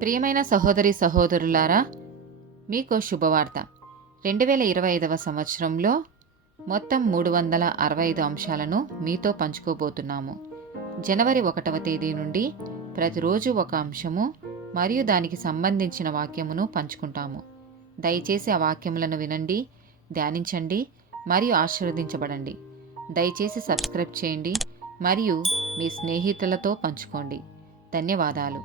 ప్రియమైన సహోదరి సహోదరులారా, మీకో శుభవార్త. 2025 సంవత్సరంలో మొత్తం 365 అంశాలను మీతో పంచుకోబోతున్నాము. జనవరి 1వ తేదీ నుండి ప్రతిరోజు ఒక అంశము మరియు దానికి సంబంధించిన వాక్యమును పంచుకుంటాము. దయచేసి ఆ వాక్యములను వినండి, ధ్యానించండి మరియు ఆశీర్వదించబడండి. దయచేసి సబ్స్క్రైబ్ చేయండి మరియు మీ స్నేహితులతో పంచుకోండి. ధన్యవాదాలు.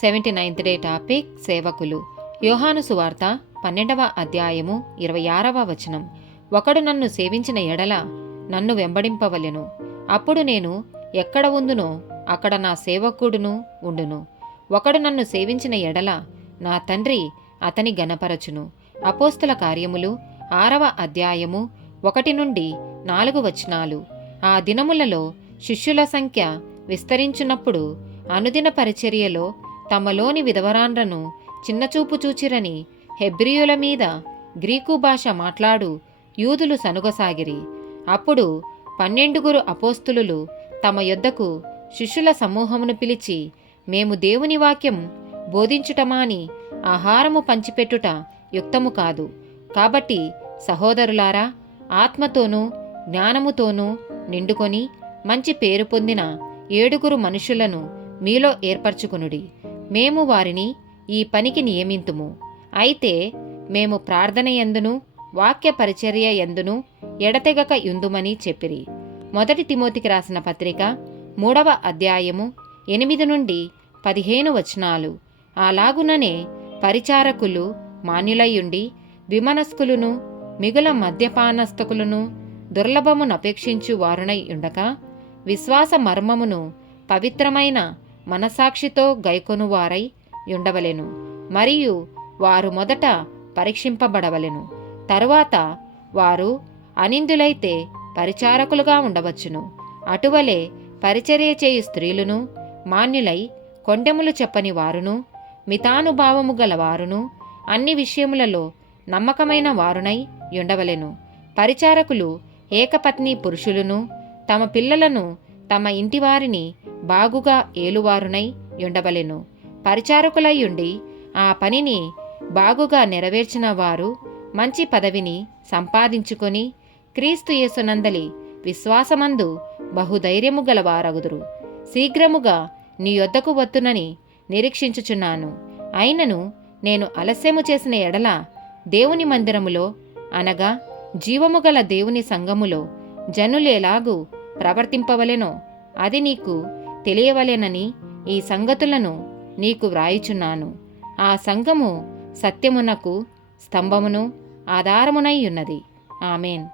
79th డే టాపిక్ సేవకులు. యోహాను సువార్త 12వ అధ్యాయము 26వ వచనం. ఒకడు నన్ను సేవించిన ఎడల నన్ను వెంబడింపవలెను. అప్పుడు నేను ఎక్కడ ఉందునో అక్కడ నా సేవకుడును ఉండును. ఒకడు నన్ను సేవించిన ఎడల నా తండ్రి అతని గణపరచును. అపోస్తల కార్యములు 6వ అధ్యాయము 1 నుండి 4 వచనాలు. ఆ దినములలో శిష్యుల సంఖ్య విస్తరించున్నప్పుడు అనుదిన పరిచర్యలో తమలోని విధవరాండ్రను చిన్నచూపు చూచిరని హెబ్రీయుల మీద గ్రీకు భాష మాట్లాడు యూదులు సనుగసాగిరి. అప్పుడు 12 అపోస్తులు తమ యొద్దకు శిష్యుల సమూహమును పిలిచి, మేము దేవుని వాక్యం బోధించుటమాని ఆహారము పంచిపెట్టుట యుక్తము కాదు. కాబట్టి సహోదరులారా, ఆత్మతోనూ జ్ఞానముతోనూ నిండుకొని మంచి పేరు పొందిన 7 మనుషులను మీలో ఏర్పరచుకొనుడి. మేము వారిని ఈ పనికి నియమింతుము. అయితే మేము ప్రార్థన యందును వాక్య పరిచర్య యందును ఎడతెగక యుందుమని చెప్పిరి. 1 తిమోతికి రాసిన పత్రిక 3వ అధ్యాయము 8 నుండి 15 వచనాలు. అలాగుననే పరిచారకులు మాన్యులయ్యుండి విమనస్కులను మిగుల మద్యపానస్తకులను దుర్లభమునపేక్షించు వారునై ఉండక విశ్వాస మర్మమును పవిత్రమైన మనసాక్షితో గైకొనువారై ఉండవలెను. మరియు వారు మొదట పరీక్షింపబడవలెను. తరువాత వారు అనిందులైతే పరిచారకులుగా ఉండవచ్చును. అటువలే పరిచర్య చేయు స్త్రీలును మాన్యులై కొండెములు చెప్పని వారును మితానుభావము గల వారును అన్ని విషయములలో నమ్మకమైన వారునై ఉండవలెను. పరిచారకులు ఏకపత్ని పురుషులను తమ పిల్లలను తమ ఇంటివారిని బాగుగా ఏలువారునై ఉండవలెను. పరిచారకులయ్యుండి ఆ పనిని బాగుగా నెరవేర్చిన వారు మంచి పదవిని సంపాదించుకొని క్రీస్తు యేసునందలి విశ్వాసమందు బహుధైర్యము గలవారగుదురు. శీఘ్రముగా నీ యొద్దకు వత్తునని నిరీక్షించుచున్నాను. అయినను నేను ఆలస్యము చేసిన ఎడల దేవుని మందిరములో అనగా జీవము గల దేవుని సంఘములో జనులేలాగు ప్రవర్తింపవలెనో అది నీకు తెలియవలెనని ఈ సంగతులను నీకు వ్రాయుచున్నాను. ఆ సంఘము సత్యమునకు స్తంభమును ఆధారమునై ఉన్నది. ఆమేన్.